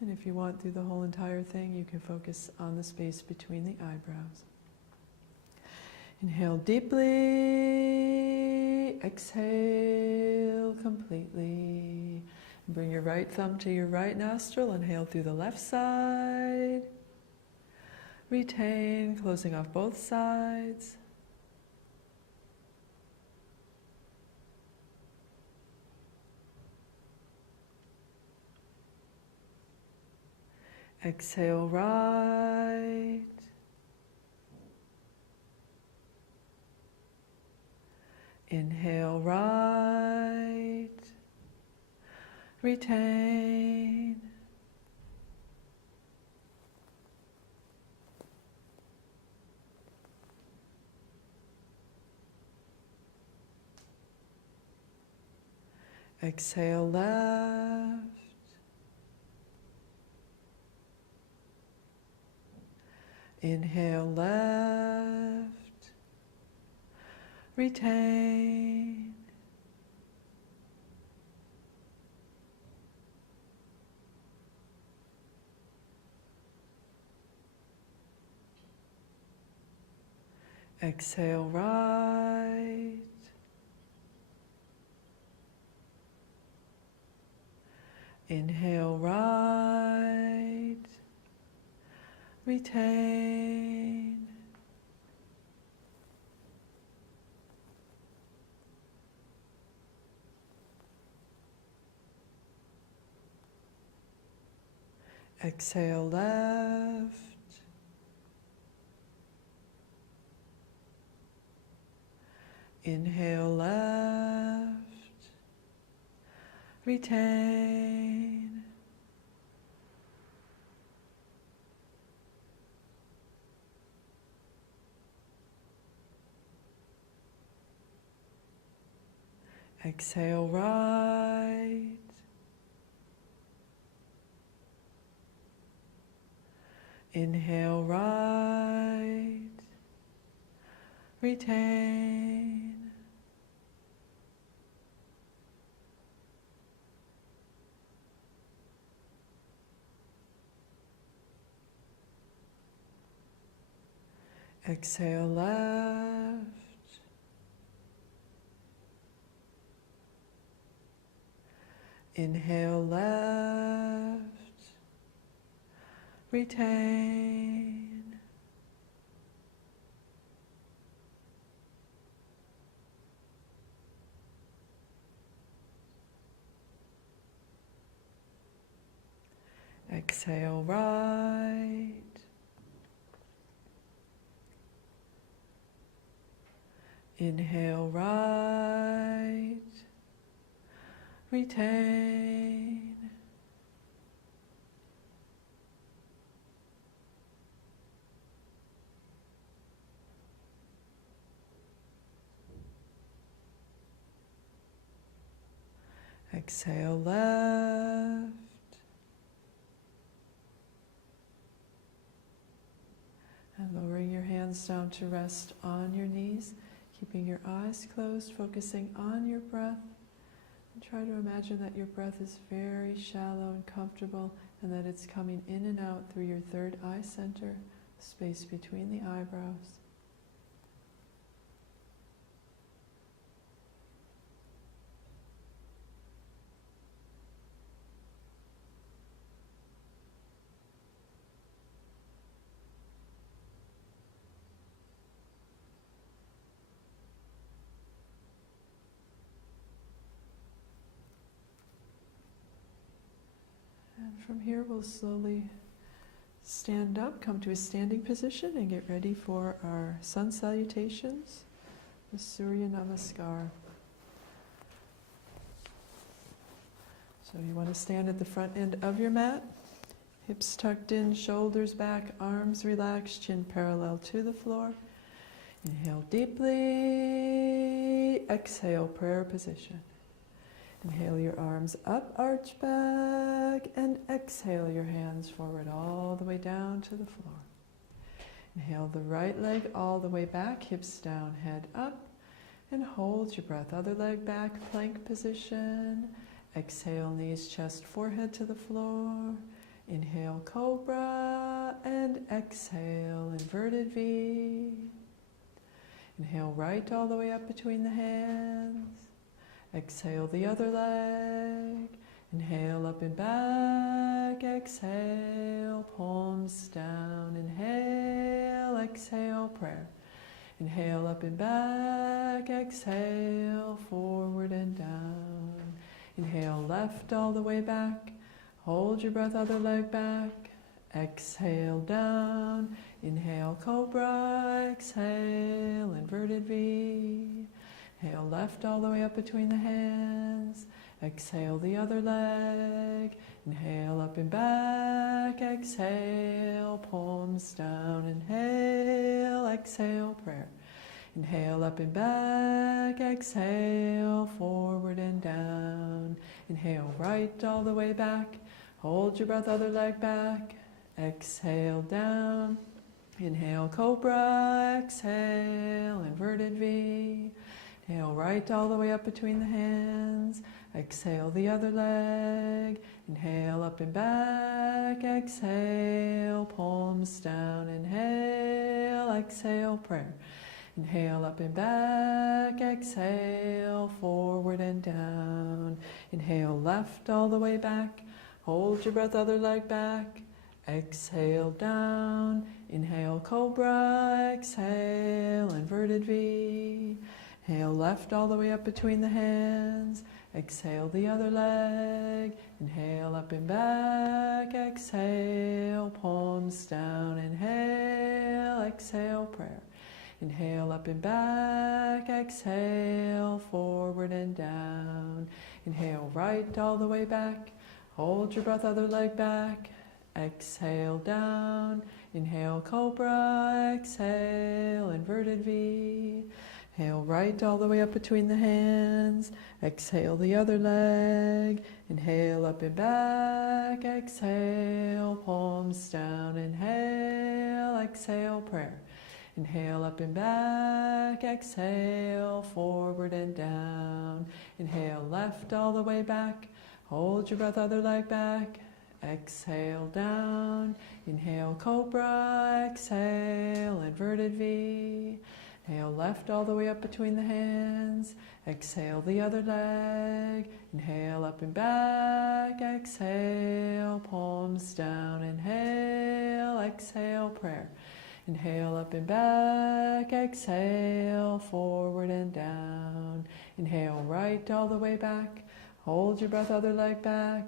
And if you want through the whole entire thing, you can focus on the space between the eyebrows. Inhale deeply, exhale completely. Bring your right thumb to your right nostril, inhale through the left side. Retain, closing off both sides. Exhale right. Inhale right. Retain. Exhale left. Inhale left. Retain. Exhale right. Inhale right. Retain. Exhale left. Inhale left. Retain. Exhale right. Inhale right. Retain. Exhale left. Inhale left. Retain. Exhale right. Inhale right. Retain. Exhale left. And lowering your hands down to rest on your knees, keeping your eyes closed, focusing on your breath. And try to imagine that your breath is very shallow and comfortable, and that it's coming in and out through your third eye center, space between the eyebrows. And from here we'll slowly stand up, come to a standing position, and get ready for our sun salutations, the Surya Namaskar. So you want to stand at the front end of your mat, hips tucked in, shoulders back, arms relaxed, chin parallel to the floor. Inhale deeply, exhale, prayer position. Inhale your arms up, arch back, and exhale your hands forward all the way down to the floor. Inhale the right leg all the way back, hips down, head up, and hold your breath. Other leg back, plank position. Exhale, knees, chest, forehead to the floor. Inhale, cobra, and exhale, inverted V. Inhale, right all the way up between the hands. Exhale the other leg. Inhale, up and back. Exhale, palms down. Inhale, exhale, prayer. Inhale, up and back. Exhale, forward and down. Inhale, left all the way back. Hold your breath, other leg back. Exhale, down. Inhale, cobra. Exhale, inverted V. Inhale, left all the way up between the hands. Exhale the other leg. Inhale, up and back. Exhale, palms down. Inhale, exhale, prayer. Inhale, up and back. Exhale, forward and down. Inhale, right all the way back. Hold your breath, other leg back. Exhale, down. Inhale, cobra. Exhale, inverted V. Inhale, right all the way up between the hands. Exhale the other leg. Inhale, up and back. Exhale, palms down. Inhale, exhale, prayer. Inhale, up and back. Exhale, forward and down. Inhale, left all the way back. Hold your breath, other leg back. Exhale, down. Inhale, cobra. Exhale, inverted V. Inhale, left all the way up between the hands. Exhale the other leg. Inhale, up and back. Exhale, palms down. Inhale, exhale, prayer. Inhale, up and back. Exhale, forward and down. Inhale, right all the way back. Hold your breath, other leg back. Exhale, down. Inhale, cobra. Exhale, inverted V. Inhale, right all the way up between the hands. Exhale the other leg. Inhale, up and back. Exhale, palms down. Inhale, exhale, prayer. Inhale, up and back. Exhale, forward and down. Inhale, left all the way back. Hold your breath, other leg back. Exhale, down. Inhale, cobra. Exhale, inverted V. Inhale, left all the way up between the hands. Exhale the other leg. Inhale, up and back. Exhale, palms down. Inhale, exhale, prayer. Inhale, up and back. Exhale, forward and down. Inhale, right all the way back. Hold your breath, other leg back.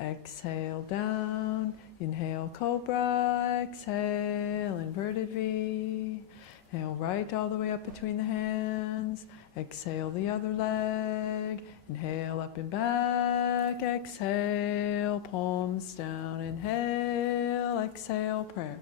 Exhale, down. Inhale, cobra. Exhale, inverted V. Inhale, right all the way up between the hands. Exhale the other leg. Inhale, up and back. Exhale, palms down. Inhale, exhale, prayer.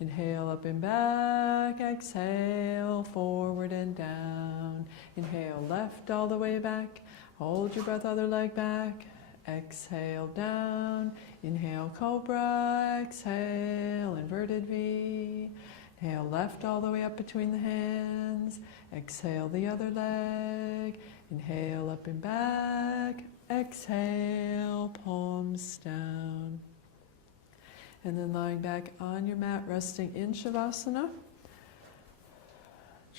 Inhale, up and back. Exhale, forward and down. Inhale, left all the way back. Hold your breath, other leg back. Exhale, down. Inhale, cobra. Exhale, inverted V. Inhale, left all the way up between the hands. Exhale the other leg. Inhale, up and back. Exhale, palms down. And then lying back on your mat, resting in Shavasana.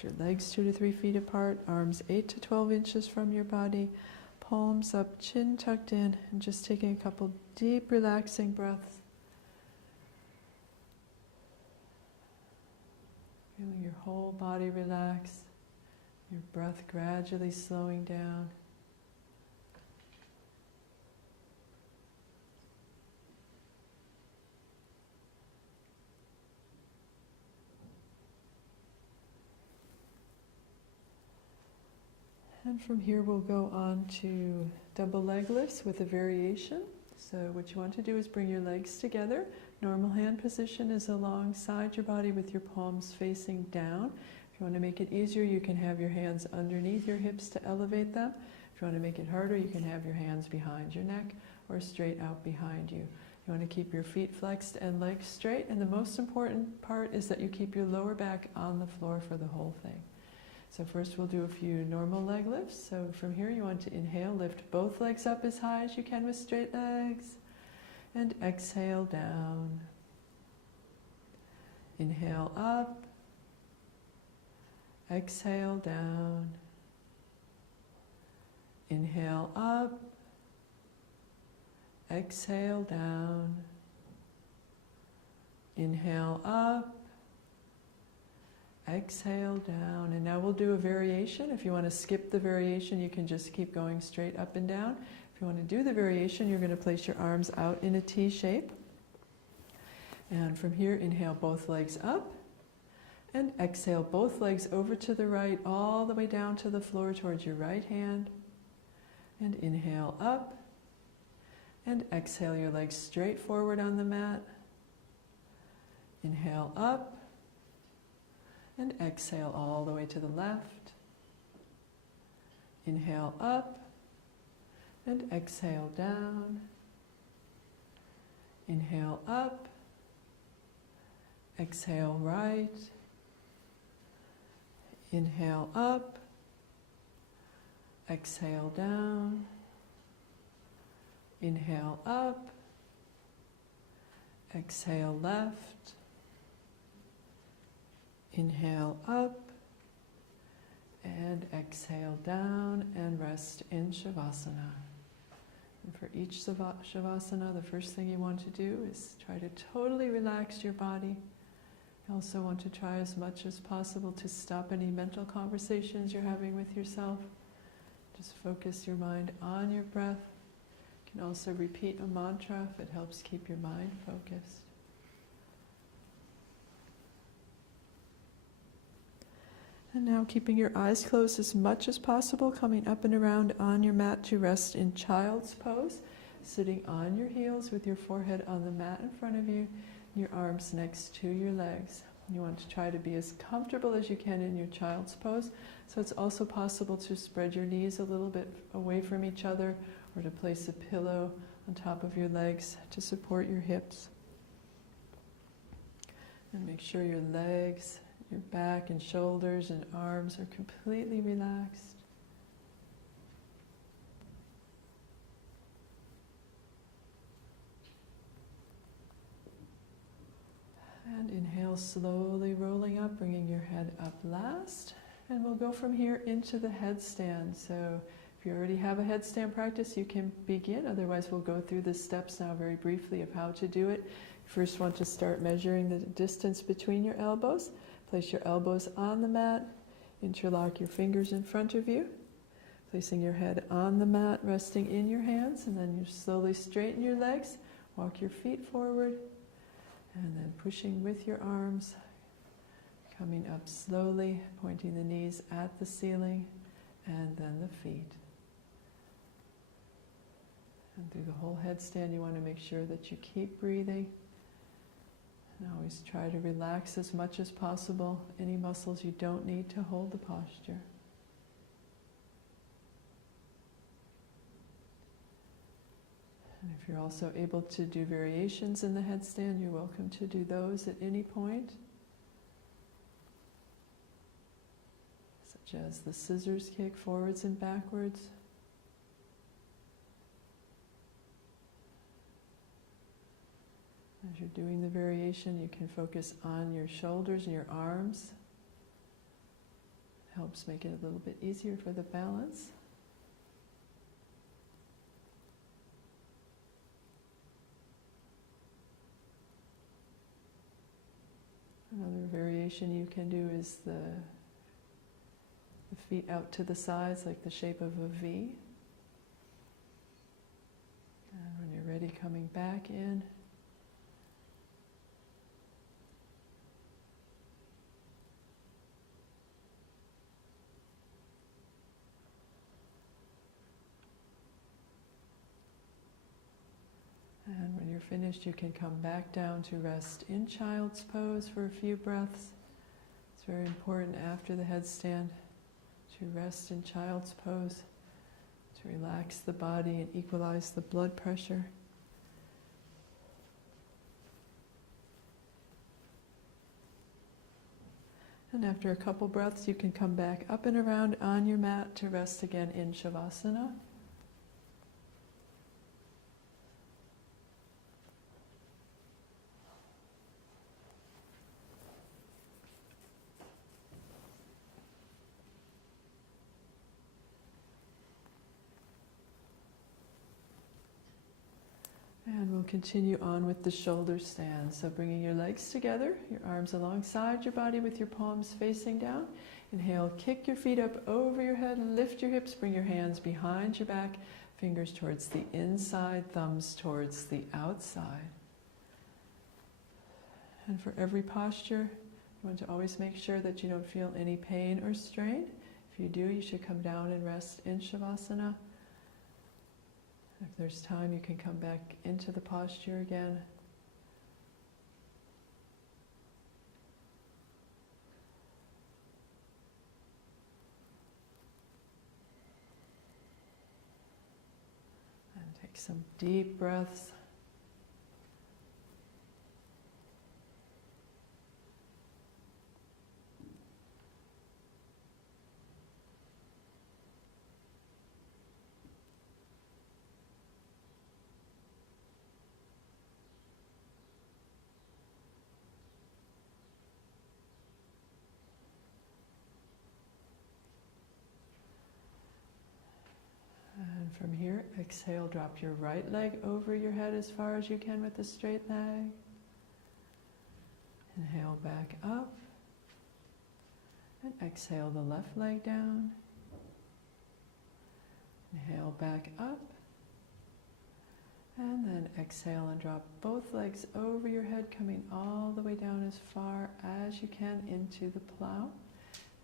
Your legs 2 to 3 feet apart, arms 8 to 12 inches from your body, palms up, chin tucked in, and just taking a couple deep, relaxing breaths. Feeling your whole body relax, your breath gradually slowing down. And from here we'll go on to double leg lifts with a variation. So what you want to do is bring your legs together. Normal hand position is alongside your body with your palms facing down. If you want to make it easier, you can have your hands underneath your hips to elevate them. If you want to make it harder, you can have your hands behind your neck or straight out behind you. You want to keep your feet flexed and legs straight, and the most important part is that you keep your lower back on the floor for the whole thing. So first we'll do a few normal leg lifts. So from here you want to inhale, lift both legs up as high as you can with straight legs. and exhale down. Inhale up, exhale down. Inhale up, exhale down. Inhale up, exhale down. And now we'll do a variation. If you want to skip the variation, you can just keep going straight up and down. If you want to do the variation, you're going to place your arms out in a T shape. And from here, inhale both legs up. And exhale both legs over to the right, all the way down to the floor towards your right hand. And inhale up. And exhale your legs straight forward on the mat. Inhale up. And exhale all the way to the left. Inhale up. And exhale down. Inhale up. Exhale right. Inhale up. Exhale down. Inhale up. Exhale left. Inhale up. And exhale down and rest in Shavasana. And for each Shavasana, the first thing you want to do is try to totally relax your body. You also want to try as much as possible to stop any mental conversations you're having with yourself. Just focus your mind on your breath. You can also repeat a mantra if it helps keep your mind focused. And now keeping your eyes closed as much as possible, coming up and around on your mat to rest in child's pose, sitting on your heels with your forehead on the mat in front of you, and your arms next to your legs. You want to try to be as comfortable as you can in your child's pose, so it's also possible to spread your knees a little bit away from each other or to place a pillow on top of your legs to support your hips. And make sure your legs, your back and shoulders and arms are completely relaxed. And inhale, slowly rolling up, bringing your head up last. And we'll go from here into the headstand. So if you already have a headstand practice, you can begin. Otherwise, we'll go through the steps now very briefly of how to do it. You first want to start measuring the distance between your elbows. Place your elbows on the mat. Interlock your fingers in front of you. Placing your head on the mat, resting in your hands. And then you slowly straighten your legs. Walk your feet forward. And then pushing with your arms, coming up slowly, pointing the knees at the ceiling, and then the feet. And through the whole headstand, you want to make sure that you keep breathing. And always try to relax as much as possible. Any muscles you don't need to hold the posture. And if you're also able to do variations in the headstand, you're welcome to do those at any point. Such as the scissors kick forwards and backwards. As you're doing the variation, you can focus on your shoulders and your arms. Helps make it a little bit easier for the balance. Another variation you can do is the feet out to the sides like the shape of a V. And when you're ready, coming back in. And when you're finished, you can come back down to rest in child's pose for a few breaths. It's very important after the headstand to rest in child's pose, to relax the body and equalize the blood pressure. And after a couple breaths, you can come back up and around on your mat to rest again in Shavasana. And we'll continue on with the shoulder stand. So bringing your legs together, your arms alongside your body with your palms facing down. Inhale, kick your feet up over your head, lift your hips, bring your hands behind your back, fingers towards the inside, thumbs towards the outside. And for every posture, you want to always make sure that you don't feel any pain or strain. If you do, you should come down and rest in Shavasana. If there's time, you can come back into the posture again. And take some deep breaths. And from here, exhale, drop your right leg over your head as far as you can with a straight leg. Inhale back up. And exhale the left leg down. Inhale back up. And then exhale and drop both legs over your head, coming all the way down as far as you can into the plow.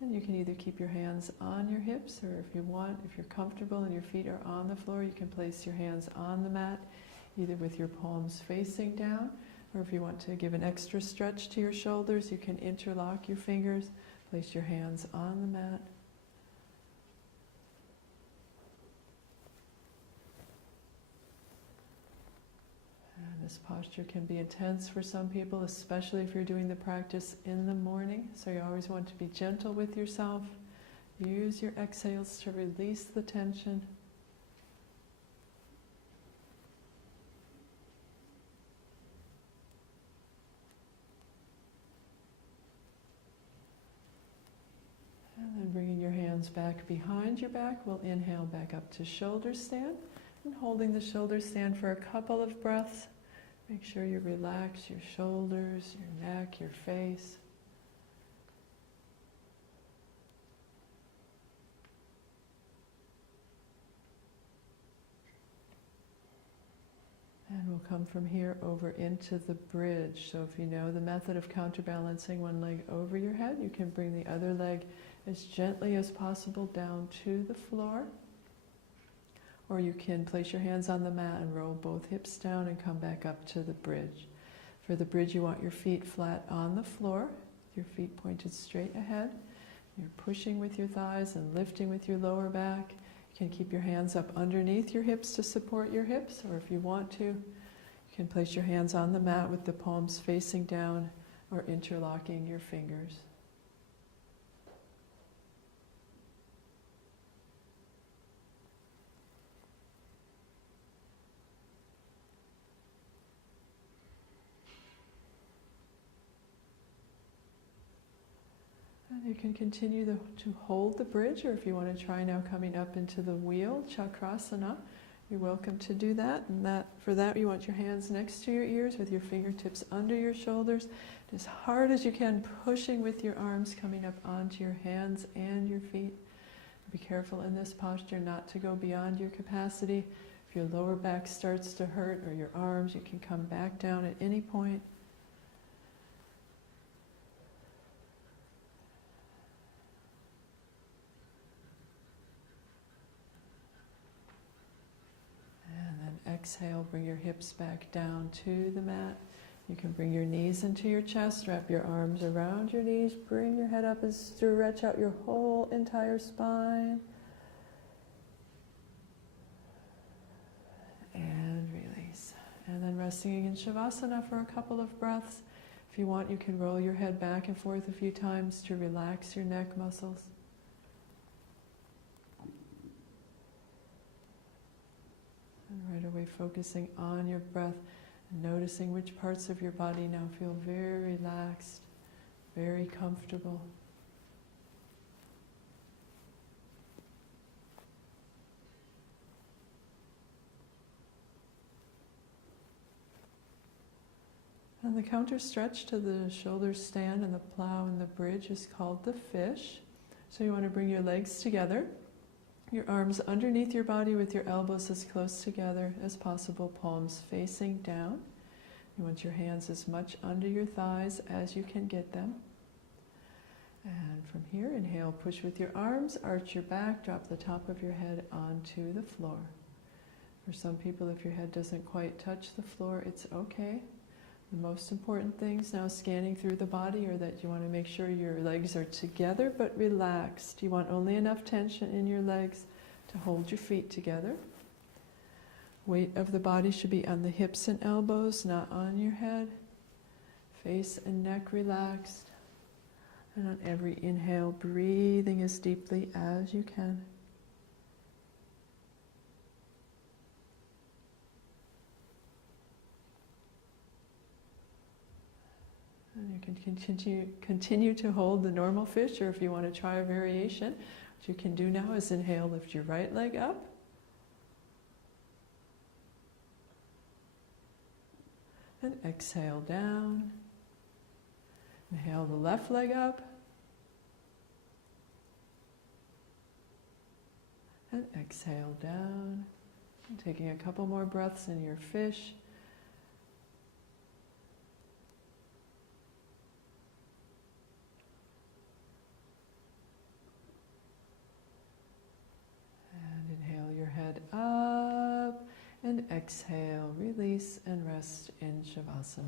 And you can either keep your hands on your hips, or if you want, if you're comfortable and your feet are on the floor, you can place your hands on the mat, either with your palms facing down, or if you want to give an extra stretch to your shoulders, you can interlock your fingers, place your hands on the mat. This posture can be intense for some people, especially if you're doing the practice in the morning. So you always want to be gentle with yourself. Use your exhales to release the tension. And then bringing your hands back behind your back, we'll inhale back up to shoulder stand. And holding the shoulder stand for a couple of breaths. Make sure you relax your shoulders, your neck, your face. And we'll come from here over into the bridge. So if you know the method of counterbalancing one leg over your head, you can bring the other leg as gently as possible down to the floor. Or you can place your hands on the mat and roll both hips down and come back up to the bridge. For the bridge, you want your feet flat on the floor, your feet pointed straight ahead. You're pushing with your thighs and lifting with your lower back. You can keep your hands up underneath your hips to support your hips, or if you want to, you can place your hands on the mat with the palms facing down or interlocking your fingers. You can continue to hold the bridge, or if you want to try now coming up into the wheel, Chakrasana, you're welcome to do that. And for that you want your hands next to your ears with your fingertips under your shoulders, as hard as you can, pushing with your arms coming up onto your hands and your feet. Be careful in this posture not to go beyond your capacity. If your lower back starts to hurt, or your arms, you can come back down at any point. Exhale, bring your hips back down to the mat. You can bring your knees into your chest, wrap your arms around your knees, bring your head up and stretch out your whole entire spine. And release. And then resting in Shavasana for a couple of breaths. If you want, you can roll your head back and forth a few times to relax your neck muscles. And right away focusing on your breath, and noticing which parts of your body now feel very relaxed, very comfortable. And the counter stretch to the shoulder stand and the plow and the bridge is called the fish. So you want to bring your legs together, your arms underneath your body with your elbows as close together as possible, palms facing down. You want your hands as much under your thighs as you can get them. And from here, inhale, push with your arms, arch your back, drop the top of your head onto the floor. For some people, if your head doesn't quite touch the floor, it's okay. The most important things now scanning through the body are that you want to make sure your legs are together but relaxed. You want only enough tension in your legs to hold your feet together. Weight of the body should be on the hips and elbows, not on your head. Face and neck relaxed. And on every inhale, breathing as deeply as you can. And you can continue to hold the normal fish, or if you want to try a variation, what you can do now is inhale, lift your right leg up. And exhale down. Inhale the left leg up. And exhale down. And taking a couple more breaths in your fish. And inhale your head up. And exhale, release and rest in Shavasana.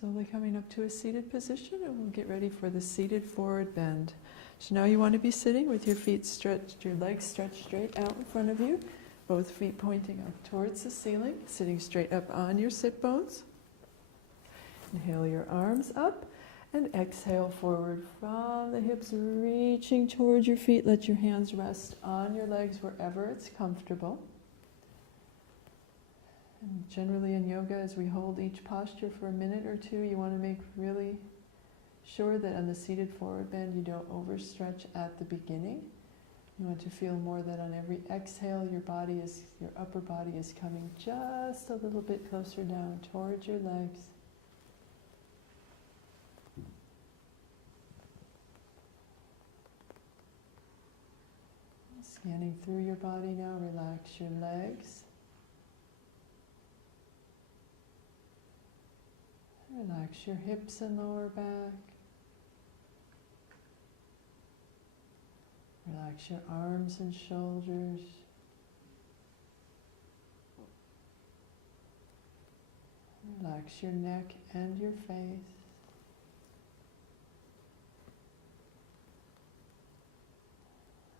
Slowly coming up to a seated position, and we'll get ready for the seated forward bend. So now you want to be sitting with your feet stretched, your legs stretched straight out in front of you, both feet pointing up towards the ceiling, sitting straight up on your sit bones. Inhale your arms up and exhale forward from the hips, reaching towards your feet. Let your hands rest on your legs wherever it's comfortable. And generally in yoga, as we hold each posture for a minute or two, you want to make really sure that on the seated forward bend you don't overstretch at the beginning. You want to feel more that on every exhale your upper body is coming just a little bit closer down towards your legs. Scanning through your body now, relax your legs. Relax your hips and lower back. Relax your arms and shoulders. Relax your neck and your face.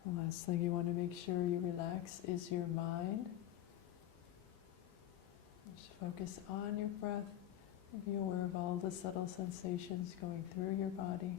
The last thing you want to make sure you relax is your mind. Just focus on your breath. Be aware of all the subtle sensations going through your body.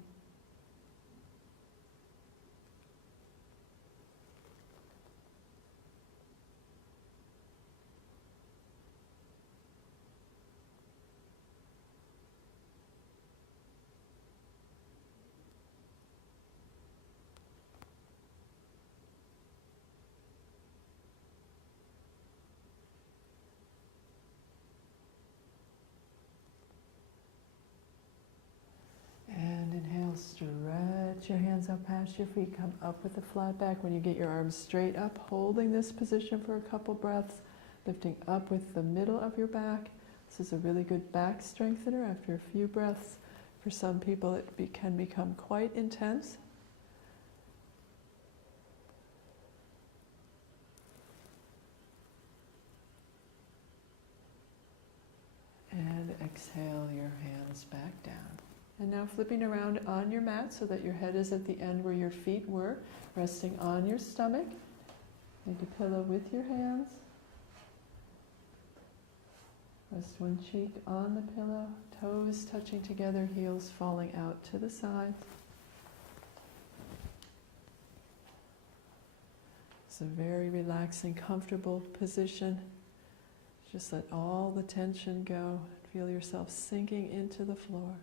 Stretch your hands up past your feet, come up with a flat back. When you get your arms straight up, holding this position for a couple breaths, lifting up with the middle of your back. This is a really good back strengthener after a few breaths. For some people it can become quite intense. And exhale your hands back down. And now flipping around on your mat so that your head is at the end where your feet were, resting on your stomach. Make a pillow with your hands. Rest one cheek on the pillow, toes touching together, heels falling out to the sides. It's a very relaxing, comfortable position. Just let all the tension go. Feel yourself sinking into the floor.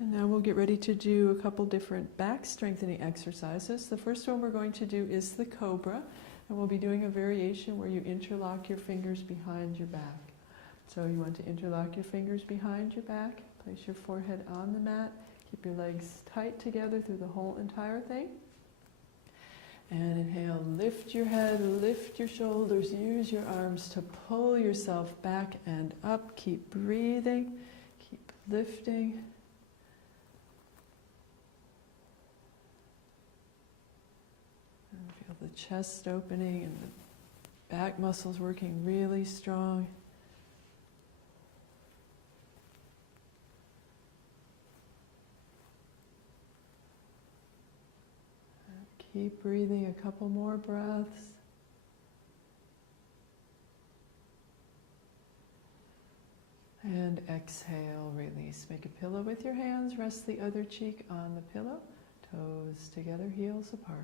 And now we'll get ready to do a couple different back strengthening exercises. The first one we're going to do is the cobra, and we'll be doing a variation where you interlock your fingers behind your back. So you want to interlock your fingers behind your back, place your forehead on the mat, keep your legs tight together through the whole entire thing. And inhale, lift your head, lift your shoulders, use your arms to pull yourself back and up. Keep breathing, keep lifting. And feel the chest opening and the back muscles working really strong. Keep breathing a couple more breaths. And exhale, release. Make a pillow with your hands. Rest the other cheek on the pillow. Toes together, heels apart.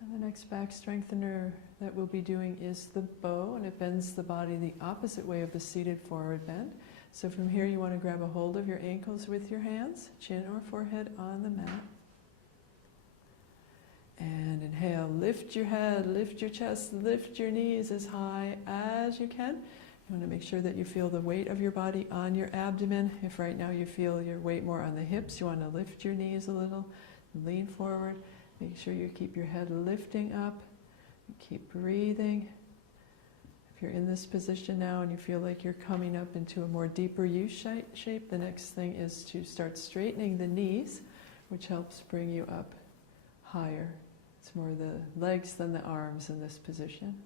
And the next back strengthener that we'll be doing is the bow, and it bends the body the opposite way of the seated forward bend. So from here you want to grab a hold of your ankles with your hands, chin or forehead on the mat. And inhale, lift your head, lift your chest, lift your knees as high as you can. You want to make sure that you feel the weight of your body on your abdomen. If right now you feel your weight more on the hips, you want to lift your knees a little, lean forward. Make sure you keep your head lifting up. Keep breathing. If you're in this position now and you feel like you're coming up into a more deeper U shape, the next thing is to start straightening the knees, which helps bring you up higher. It's more the legs than the arms in this position.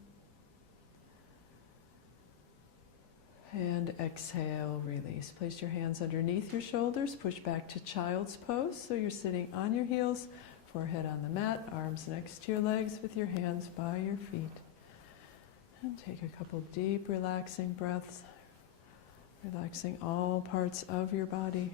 And exhale, release. Place your hands underneath your shoulders. Push back to child's pose. So you're sitting on your heels, forehead on the mat, arms next to your legs with your hands by your feet. And take a couple deep relaxing breaths, relaxing all parts of your body.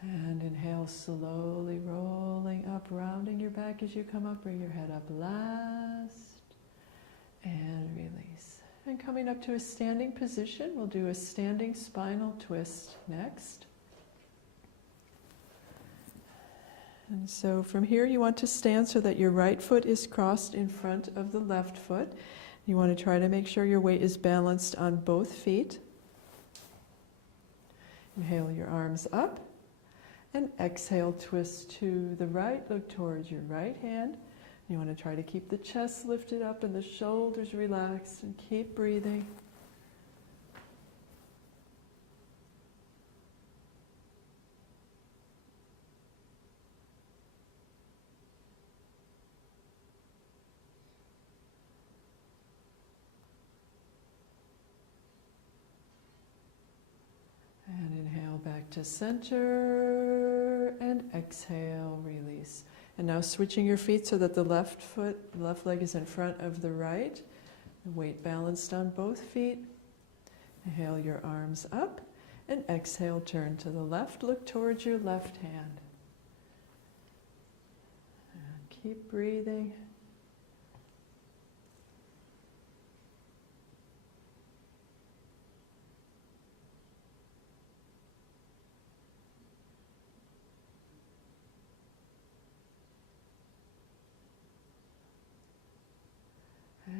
And inhale, slowly rolling up, rounding your back as you come up. Bring your head up last. And release. And coming up to a standing position, we'll do a standing spinal twist next. And so from here you want to stand so that your right foot is crossed in front of the left foot. You want to try to make sure your weight is balanced on both feet. Inhale your arms up. And exhale, twist to the right, look towards your right hand. You want to try to keep the chest lifted up and the shoulders relaxed, and keep breathing. And inhale back to center, and exhale, release. And now switching your feet so that the left leg is in front of the right. The weight balanced on both feet. Inhale your arms up, and exhale, turn to the left, look towards your left hand. And keep breathing.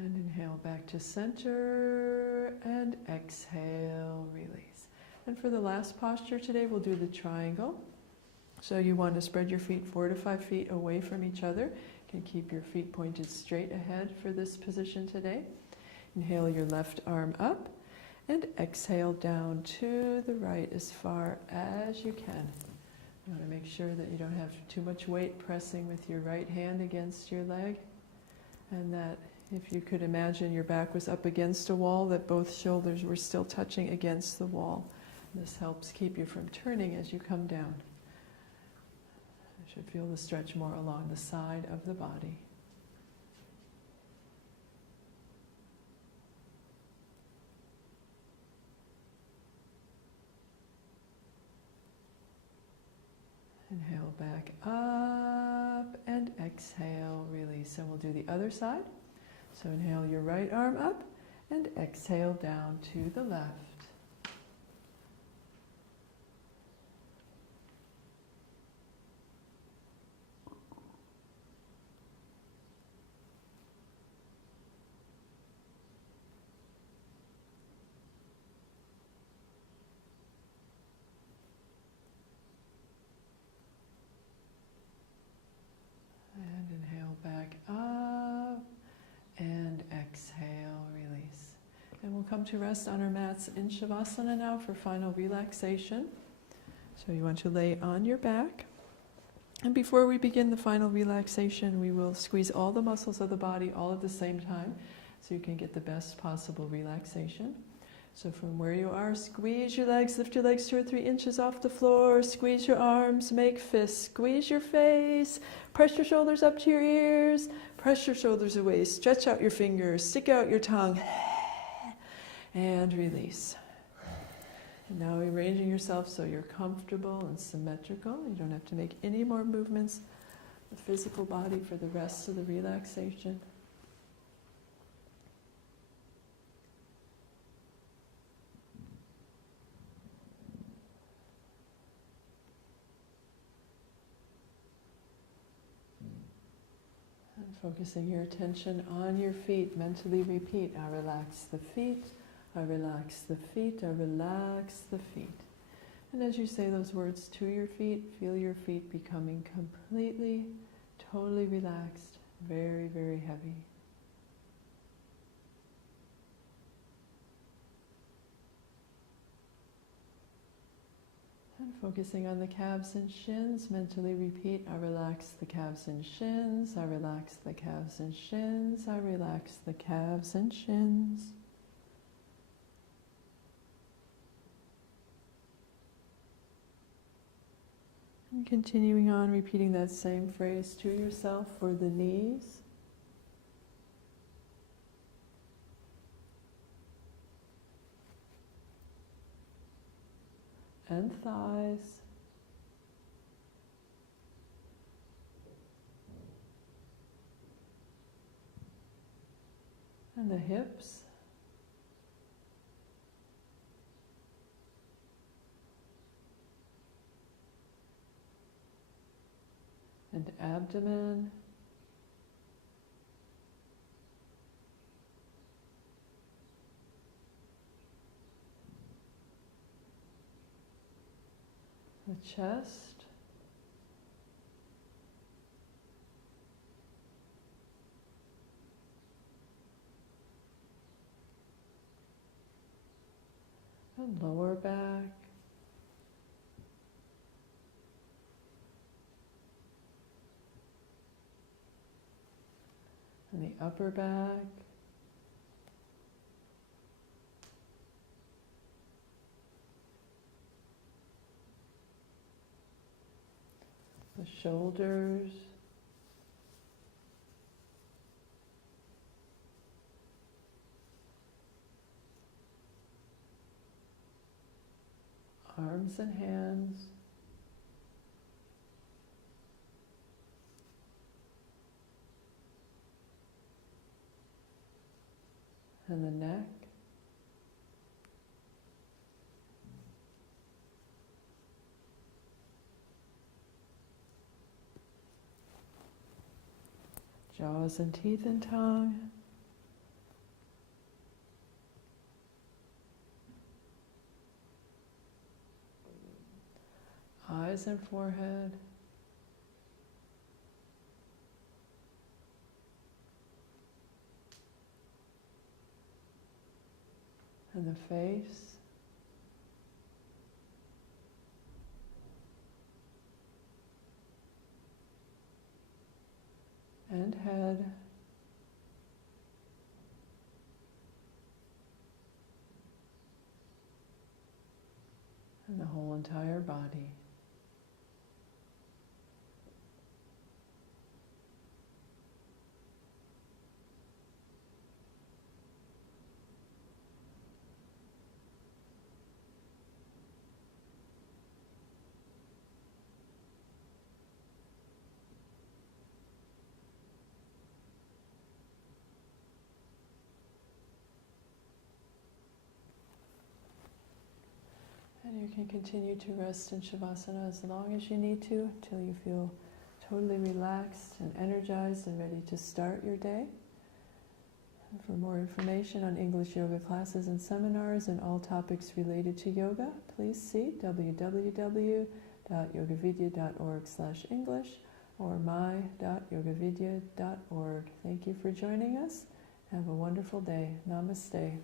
And inhale back to center, and exhale, release. And for the last posture today, we'll do the triangle. So you want to spread your feet 4 to 5 feet away from each other. You can keep your feet pointed straight ahead for this position today. Inhale your left arm up, and exhale down to the right as far as you can. You want to make sure that you don't have too much weight pressing with your right hand against your leg, and that if you could imagine your back was up against a wall, that both shoulders were still touching against the wall. This helps keep you from turning as you come down. You should feel the stretch more along the side of the body. Inhale back up and exhale, release. And we'll do the other side. So inhale your right arm up and exhale down to the left. And inhale back up and exhale, release. And we'll come to rest on our mats in Shavasana now for final relaxation. So you want to lay on your back. And before we begin the final relaxation, we will squeeze all the muscles of the body all at the same time so you can get the best possible relaxation. So from where you are, squeeze your legs, lift your legs 2 or 3 inches off the floor, squeeze your arms, make fists, squeeze your face, press your shoulders up to your ears, press your shoulders away, stretch out your fingers, stick out your tongue, and release. And now arranging yourself so you're comfortable and symmetrical. You don't have to make any more movements, the physical body, for the rest of the relaxation. Focusing your attention on your feet, mentally repeat, I relax the feet, I relax the feet, I relax the feet. And as you say those words to your feet, feel your feet becoming completely, totally relaxed, very, very heavy. And focusing on the calves and shins, mentally repeat, I relax the calves and shins, I relax the calves and shins, I relax the calves and shins. And continuing on, repeating that same phrase to yourself for the knees. And thighs. And the hips. And abdomen. The chest, and lower back, and the upper back, the shoulders, arms and hands, and the neck, jaws and teeth and tongue, eyes and forehead, and the face, and head, and the whole entire body. And you can continue to rest in Shavasana as long as you need to, until you feel totally relaxed and energized and ready to start your day. And for more information on English yoga classes and seminars and all topics related to yoga, please see www.yogavidya.org/English or my.yogavidya.org. Thank you for joining us. Have a wonderful day. Namaste.